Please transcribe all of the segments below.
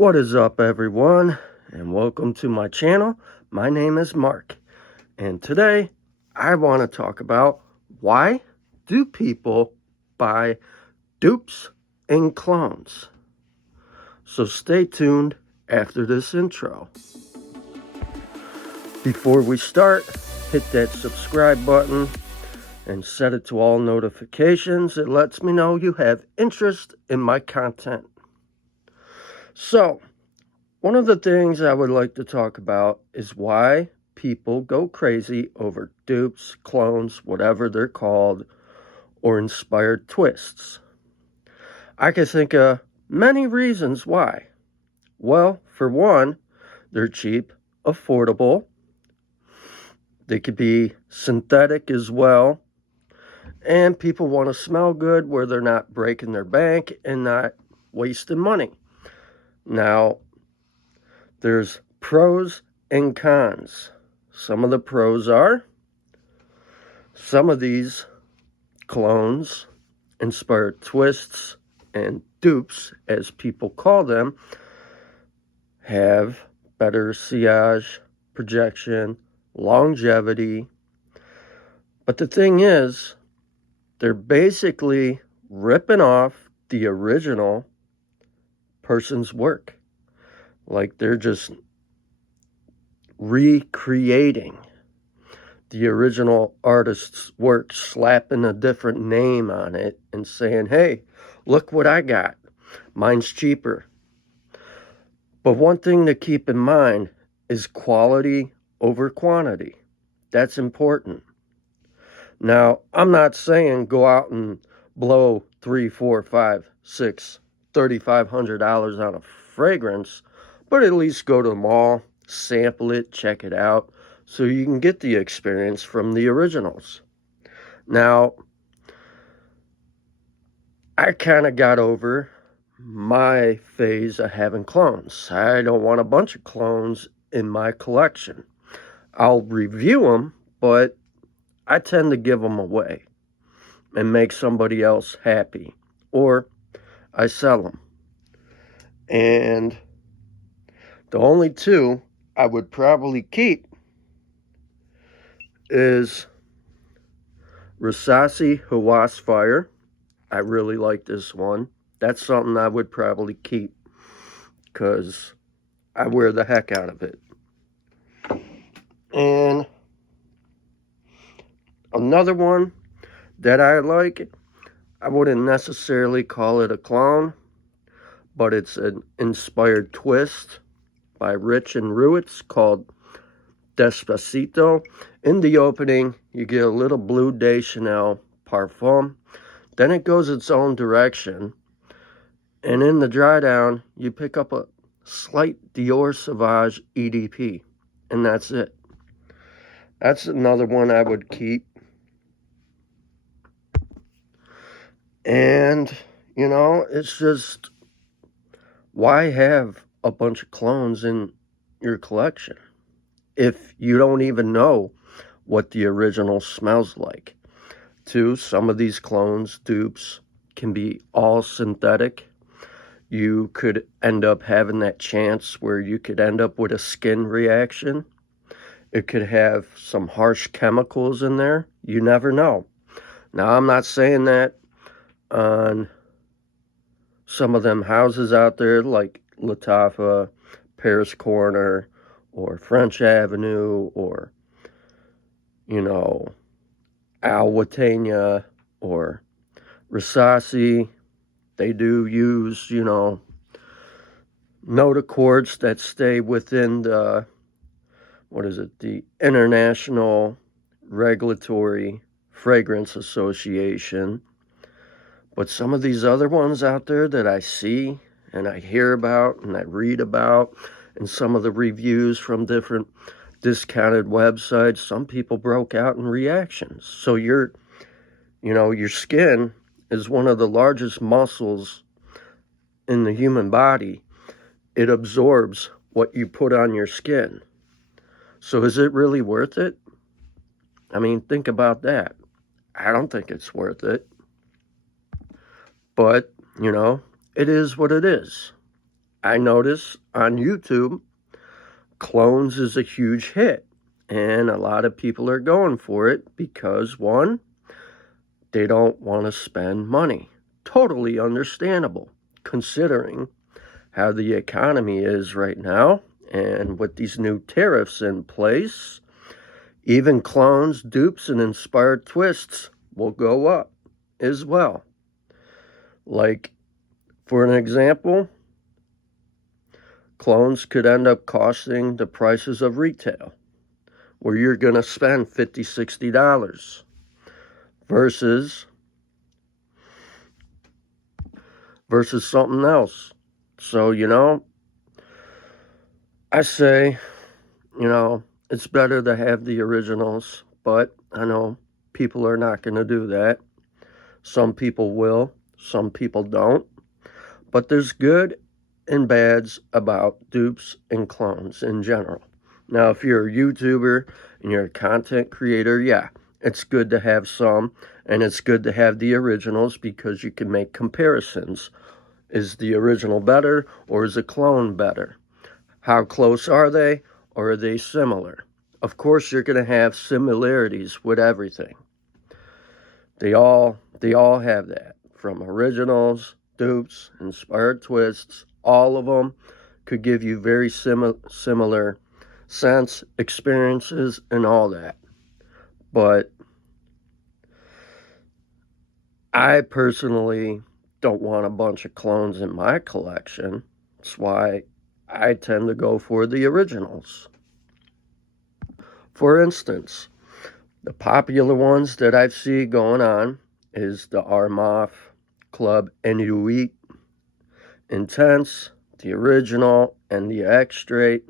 What is up, everyone, and welcome to my channel. My name is Mark, and today I want to talk about why do people buy dupes and clones. So stay tuned after this intro. Before we start, hit that subscribe button and set it to all notifications. It lets me know you have interest in my content. So, one of the things I would like to talk about is why people go crazy over dupes, clones, whatever they're called, or inspired twists. I can think of many reasons why. Well, for one, they're cheap, affordable. They could be synthetic as well. And people want to smell good where they're not breaking their bank and not wasting money. Now, there's pros and cons. Some of the pros are some of these clones, inspired twists, and dupes, as people call them, have better sillage, projection, longevity. But the thing is, they're basically ripping off the original person's work. Like they're just recreating the original artist's work, slapping a different name on it and saying, hey, look what I got. Mine's cheaper. But one thing to keep in mind is quality over quantity. That's important. Now, I'm not saying go out and blow $300, $400, $500, $600, $3,500 on a fragrance, but at least go to the mall, sample it, check it out, so you can get the experience from the originals. Now, I kind of got over my phase of having clones. I don't want a bunch of clones in my collection. I'll review them, but I tend to give them away and make somebody else happy, or I sell them. And the only two I would probably keep is Risasi Hawas Fire. I really like this one. That's something I would probably keep because I wear the heck out of it. And another one that I like, I wouldn't necessarily call it a clone, but it's an inspired twist by Rich and Ruitz called Despacito. In the opening, you get a little Blue de Chanel parfum. Then it goes its own direction. And in the dry down, you pick up a slight Dior Sauvage EDP. And that's it. That's another one I would keep. And, you know, it's just, why have a bunch of clones in your collection if you don't even know what the original smells like? Two, some of these clones, dupes, can be all synthetic. You could end up having that chance where you could end up with a skin reaction. It could have some harsh chemicals in there. You never know. Now, I'm not saying that on some of them houses out there like Latafa, Paris Corner, or French Avenue, or, you know, Alwatania, or Risasi. They do use, you know, notochords that stay within the, the International Regulatory Fragrance Association. But some of these other ones out there that I see and I hear about and I read about, and some of the reviews from different discounted websites, some people broke out in reactions. So your skin is one of the largest muscles in the human body. It absorbs what you put on your skin. So is it really worth it? I mean, think about that. I don't think it's worth it. But, you know, it is what it is. I notice on YouTube, clones is a huge hit. And a lot of people are going for it because, one, they don't want to spend money. Totally understandable, considering how the economy is right now. And with these new tariffs in place, even clones, dupes, and inspired twists will go up as well. Like, for an example, clones could end up costing the prices of retail, where you're going to spend $50, $60 versus something else. So, I say, it's better to have the originals, but I know people are not going to do that. Some people will, some people don't. But there's good and bads about dupes and clones in general. Now, if you're a YouTuber and you're a content creator, yeah, it's good to have some, and it's good to have the originals because you can make comparisons. Is the original better, or is a clone better? How close are they, or are they similar? Of course, you're going to have similarities with everything. They all have that, from originals, dupes, inspired twists. All of them could give you very similar sense, experiences, and all that. But I personally don't want a bunch of clones in my collection. That's why I tend to go for the originals. For instance, the popular ones that I see going on is the Armoff Club Inuit Intense, the original, and the X-Straight,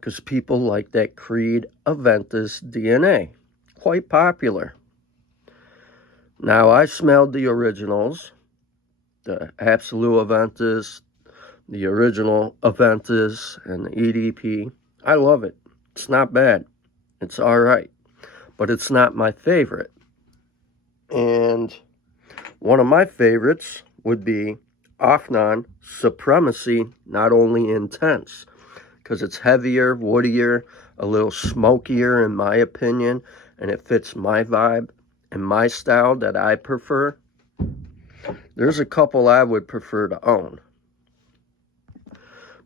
because people like that Creed Aventus DNA. Quite popular. Now, I smelled the originals, the Absolute Aventus, the original Aventus, and the EDP. I love it. It's not bad. It's all right. But it's not my favorite. And one of my favorites would be Afnan Supremacy, Not Only Intense, because it's heavier, woodier, a little smokier in my opinion, and it fits my vibe and my style that I prefer. There's a couple I would prefer to own.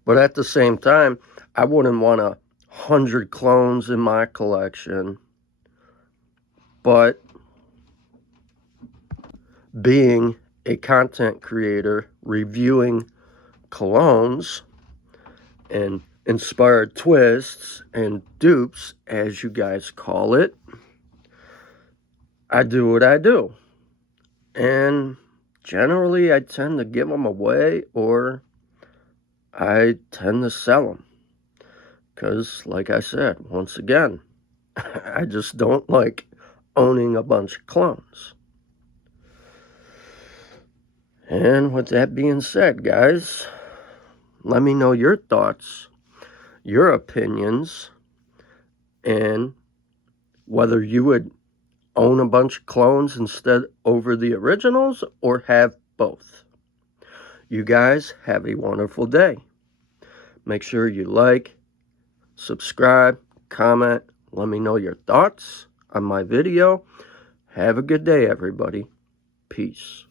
But at the same time, I wouldn't want 100 clones in my collection. But being a content creator, reviewing colognes and inspired twists and dupes, as you guys call it, I do what I do. And generally, I tend to give them away, or I tend to sell them. Because, like I said, once again, I just don't like owning a bunch of clones. And with that being said, guys, let me know your thoughts, your opinions, and whether you would own a bunch of clones instead over the originals or have both. You guys have a wonderful day. Make sure you like, subscribe, comment, let me know your thoughts on my video. Have a good day, everybody. Peace.